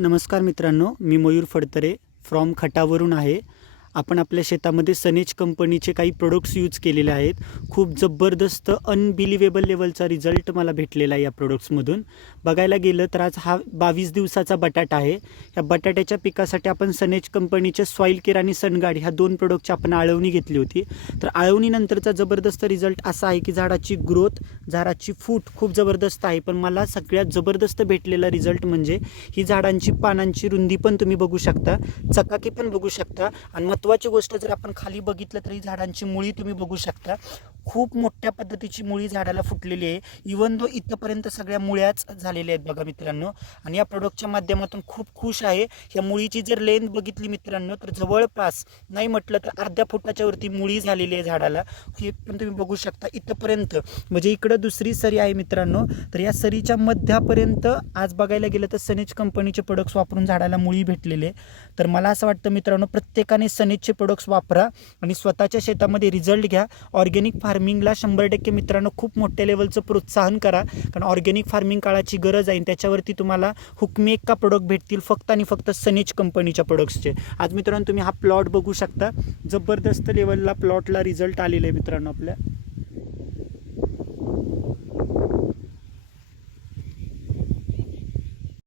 नमस्कार मित्रांनो मी मयूर फडतरे फ्रॉम खटावरून आहे. आपण आपल्या शेतामध्ये सनेज कंपनीचे काही प्रोडक्ट्स यूज केलेले आहेत. खूप जबरदस्त अनबिलिवेबल लेवलचा रिझल्ट मला भेटलेला आहे या प्रोडक्ट्समधून बघायला गेलं तर आज हा बावीस दिवसाचा बटाटा आहे. या बटाट्याच्या पिकासाठी आपण सनेज कंपनीचे सॉईल केअर आणि सनगाड ह्या दोन प्रोडक्टची आपण आळवणी घेतली होती. तर आळवणीनंतरचा जबरदस्त रिझल्ट असा आहे की झाडाची ग्रोथ झाडाची फूट खूप जबरदस्त आहे. पण मला सगळ्यात जबरदस्त भेटलेला रिझल्ट म्हणजे ही झाडांची पानांची रुंदी पण तुम्ही बघू शकता चकाकी पण बघू शकता. आणि मग महत्त्वाची गोष्ट जर आपण खाली बघितलं तरी झाडांची मुळी तुम्ही बघू शकता. खूप मोठ्या पद्धतीची मुळी झाडाला फुटलेली आहे. इवन दो इथंपर्यंत सगळ्या मुळ्याच झालेल्या आहेत बघा मित्रांनो. आणि या प्रोडक्टच्या माध्यमातून खूप खुश आहे. या मुळीची जर लेंथ बघितली मित्रांनो तर जवळपास नाही म्हटलं तर अर्ध्या फुटाच्या वरती मुळी झालेली आहे झाडाला. हे पण तुम्ही बघू शकता इथंपर्यंत. म्हणजे इकडं दुसरी सरी आहे मित्रांनो. तर या सरीच्या मध्यापर्यंत आज बघायला गेलं तर सनेज कंपनीचे प्रोडक्ट्स वापरून झाडाला मुळी भेटलेले तर मला असं वाटतं मित्रांनो प्रत्येकाने सनेजचे प्रोडक्ट्स वापरा आणि स्वतःच्या शेतामध्ये रिझल्ट घ्या. ऑर्गॅनिक फार्मिंगला शंभर टक्के मित्रांनो खूप मोठ्या लेवलचं प्रोत्साहन करा. कारण ऑर्गॅनिक फार्मिंग काळाची गरज आहे आणि त्याच्यावरती तुम्हाला हुकमेक का प्रोडक्ट भेटतील फक्त आणि फक्त सनेज कंपनीच्या प्रोडक्ट्सचे आज मित्रांनो तुम्ही हा प्लॉट बघू शकता. जबरदस्त लेवलला प्लॉटला रिझल्ट आलेला आहे मित्रांनो आपल्या.